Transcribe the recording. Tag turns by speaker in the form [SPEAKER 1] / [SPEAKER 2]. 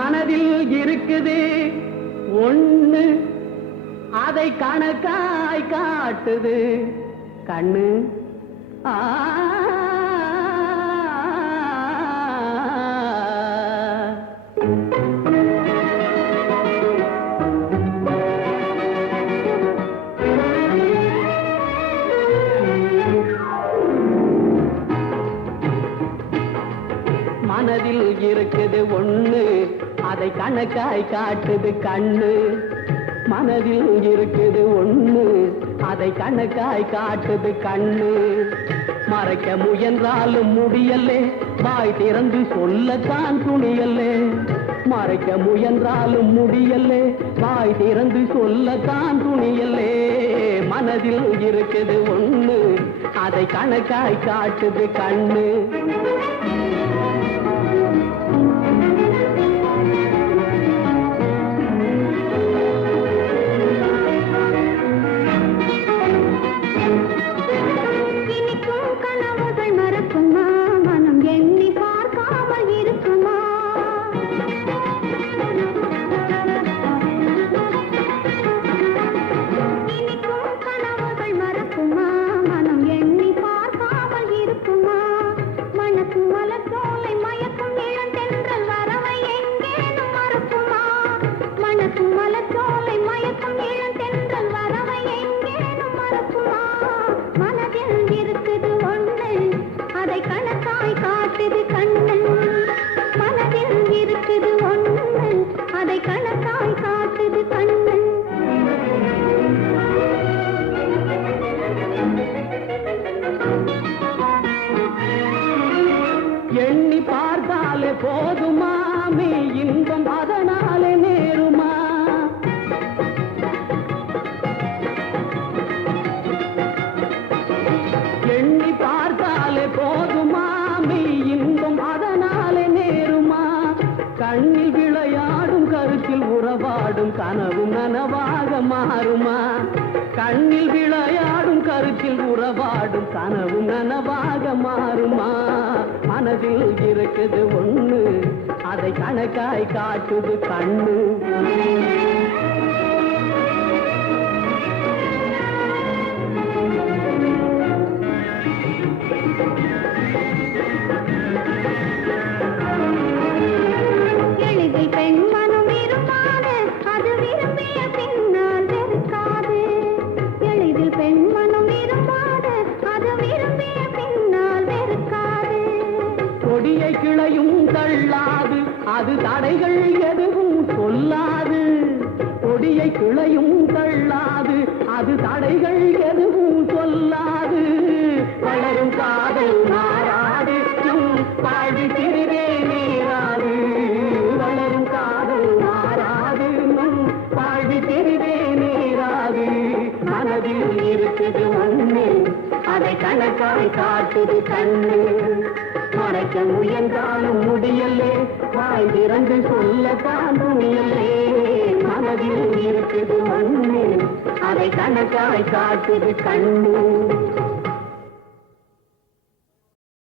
[SPEAKER 1] மனதில் இருக்குது. ஒண்ணு அதை கணக்காய் காட்டுது. கண்ணு. ஆ. மனதில் இருக்குது ஒண்ணு. அதை கணக்காய் காட்டுது கண்ணு. மனதில் இருக்குது ஒண்ணு. அதை கணக்காய் காட்டுது கண்ணு. மறைக்க முயன்றாலும் முடியலே வாய் திறந்து சொல்லத்தான் துணியல்லே. மறைக்க முயன்றாலும் முடியலே வாய் திறந்து சொல்லத்தான் துணியல்லே. மனதில் இருக்குது ஒண்ணு. அதை கணக்காய் காட்டுது கண்ணு.
[SPEAKER 2] காட்டுது கண்ணன். மனதில் இருக்குது ஒண்ணு அதை கணக்காய் காட்டுது கண்ணன்.
[SPEAKER 1] எண்ணி பார்த்தாலே போதுமாமே இன்பம் அதனாலே உறவாடும் கனவும் நனவாக மாறுமா? கண்ணில் விளையாடும் கருத்தில் உறவாடும் கனவும் நனவாக மாறுமா? மனதில் இருக்குது ஒண்ணு அதை கணக்காய் காட்டுது கண்ணு. கொடியை கிளையும் தள்ளாது. அது தடைகள் எதுவும் சொல்லாது. கொடியை கிளையும் தள்ளாது. அது தடைகள் எதுவும் சொல்லாது. வளரும் காதல் மாறாது பாடி திருவே நேராது. வளரும் காதல் மாறாது பாடி திருவே நேராது. மனதில் இருக்குது ஒண்ணு அதை கணக்காய் காட்டுது கண்ணு மறைக்க முயன்றாலும் முடியலே. வாய் திறந்து சொல்லத்தான் துணியலே மனதில் இருக்குது மண்ணு. அதை கணக்காய் காட்டுது கண்ணு.